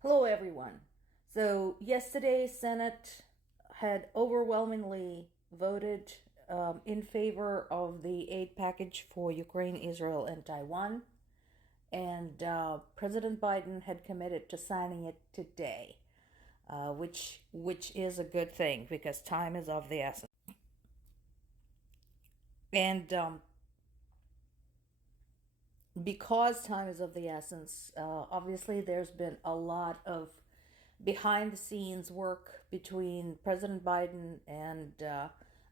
Hello, everyone. So, yesterday, Senate had overwhelmingly voted in favor of the aid package for Ukraine, Israel, and Taiwan. And President Biden had committed to signing it today, which is a good thing because time is of the essence. And because time is of the essence, obviously there's been a lot of behind the scenes work between President Biden and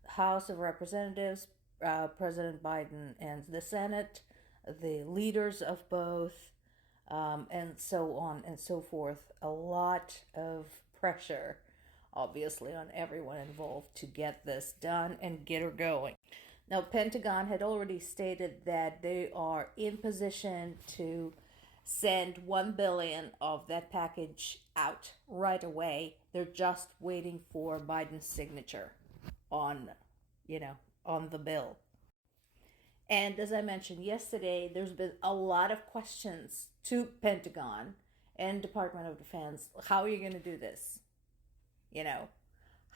House of Representatives, President Biden and the Senate, the leaders of both, and so on and so forth. A lot of pressure, obviously, on everyone involved to get this done and get her going. Now, Pentagon had already stated that they are in position to send 1 billion of that package out right away. They're just waiting for Biden's signature on, on the bill. And as I mentioned yesterday, there's been a lot of questions to Pentagon and Department of Defense. How are you going to do this?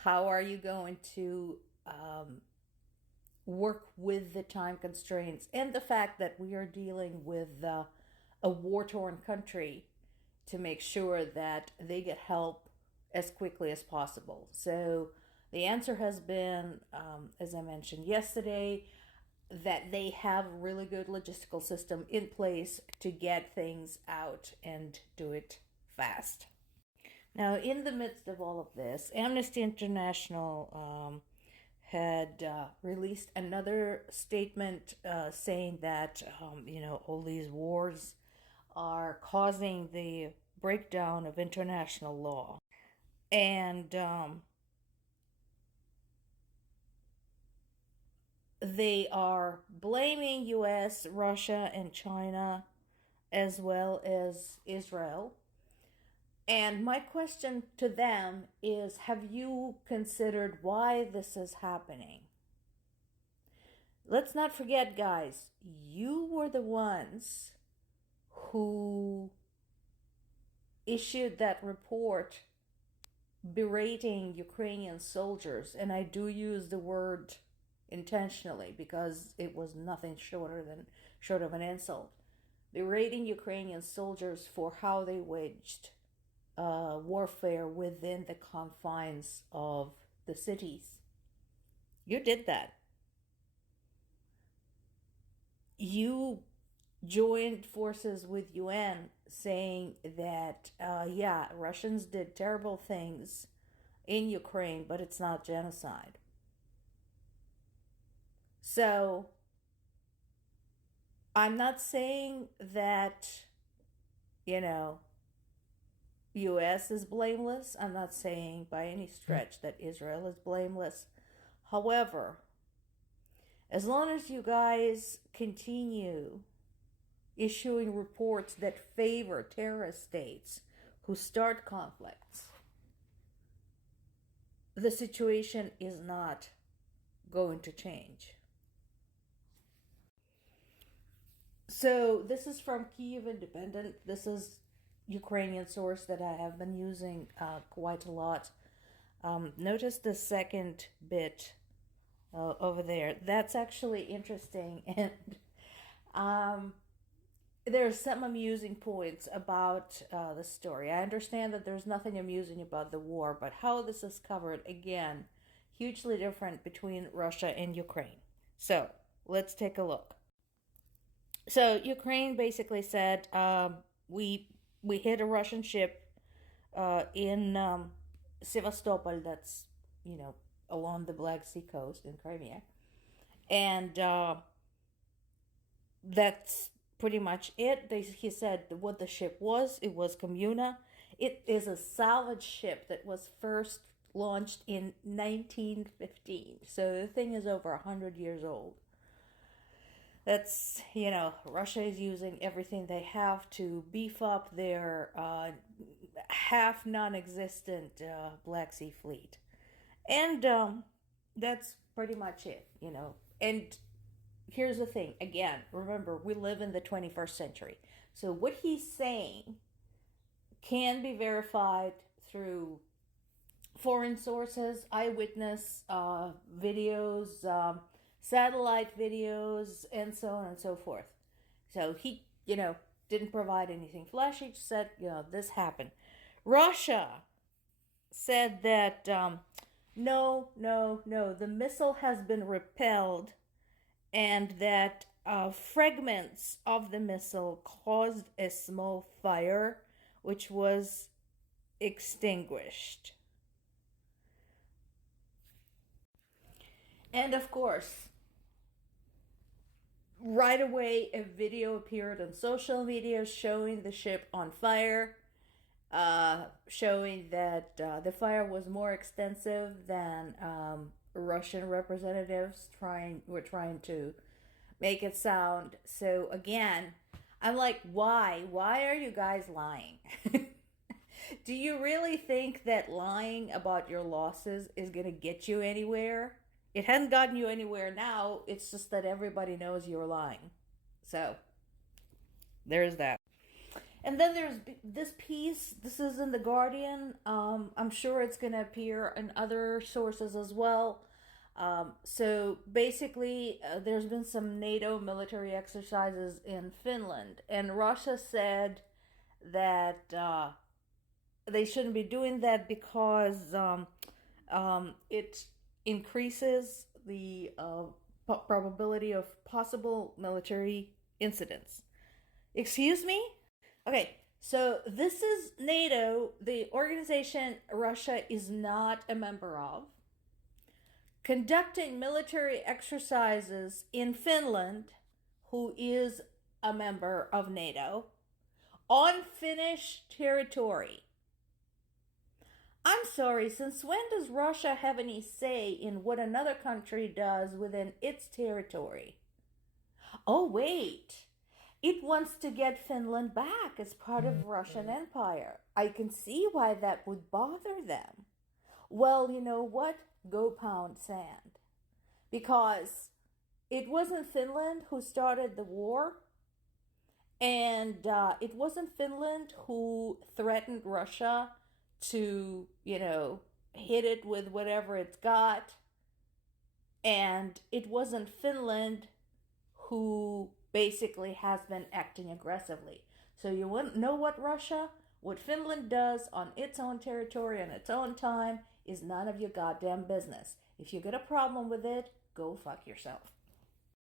How are you going to work with the time constraints and the fact that we are dealing with a war-torn country to make sure that they get help as quickly as possible? So the answer has been, as I mentioned yesterday, that they have a really good logistical system in place to get things out and do it fast. Now, in the midst of all of this, Amnesty International had released another statement saying that, all these wars are causing the breakdown of international law. And they are blaming US, Russia, and China, as well as Israel. And my question to them is, have you considered why this is happening? Let's not forget, guys, you were the ones who issued that report berating Ukrainian soldiers. And I do use the word intentionally because it was nothing short of an insult. Berating Ukrainian soldiers for how they waged warfare within the confines of the cities. You did that. You joined forces with UN saying that, Russians did terrible things in Ukraine, but it's not genocide. So I'm not saying that, US is blameless. I'm not saying by any stretch that Israel is blameless. However, as long as you guys continue issuing reports that favor terrorist states who start conflicts, the situation is not going to change. So this is from Kyiv Independent. This is Ukrainian source that I have been using quite a lot. Notice the second bit over there. That's actually interesting, and there are some amusing points about the story. I understand that there's nothing amusing about the war, but how this is covered, again, hugely different between Russia and Ukraine. So let's take a look. So Ukraine basically said, we hit a Russian ship in Sevastopol, that's, along the Black Sea coast in Crimea. And that's pretty much it. He said what the ship was. It was Comuna. It is a salvage ship that was first launched in 1915. So the thing is over 100 years old. That's, Russia is using everything they have to beef up their half non-existent Black Sea fleet. And that's pretty much it, And here's the thing. Again, remember, we live in the 21st century. So what he's saying can be verified through foreign sources, eyewitness videos, satellite videos, and so on and so forth. So he, didn't provide anything flashy, just said, this happened. Russia said that no, the missile has been repelled, and that fragments of the missile caused a small fire, which was extinguished. And of course, right away, a video appeared on social media showing the ship on fire, showing that the fire was more extensive than Russian representatives were trying to make it sound. So again, I'm like, why? Why are you guys lying? Do you really think that lying about your losses is going to get you anywhere? It hasn't gotten you anywhere now. It's just that everybody knows you're lying. So, there's that. And then there's this piece. This is in The Guardian. I'm sure it's going to appear in other sources as well. So basically, there's been some NATO military exercises in Finland, and Russia said that they shouldn't be doing that because it increases the probability of possible military incidents. Excuse me? Okay, so this is NATO, the organization Russia is not a member of, conducting military exercises in Finland, who is a member of NATO, on Finnish territory. I'm sorry, since when does Russia have any say in what another country does within its territory? Oh, wait. It wants to get Finland back as part of Russian Empire. I can see why that would bother them. Well, you know what? Go pound sand. Because it wasn't Finland who started the war, and it wasn't Finland who threatened Russia to, hit it with whatever it's got. And it wasn't Finland who basically has been acting aggressively. So you wouldn't know what Finland does on its own territory on its own time is none of your goddamn business. If you get a problem with it, go fuck yourself.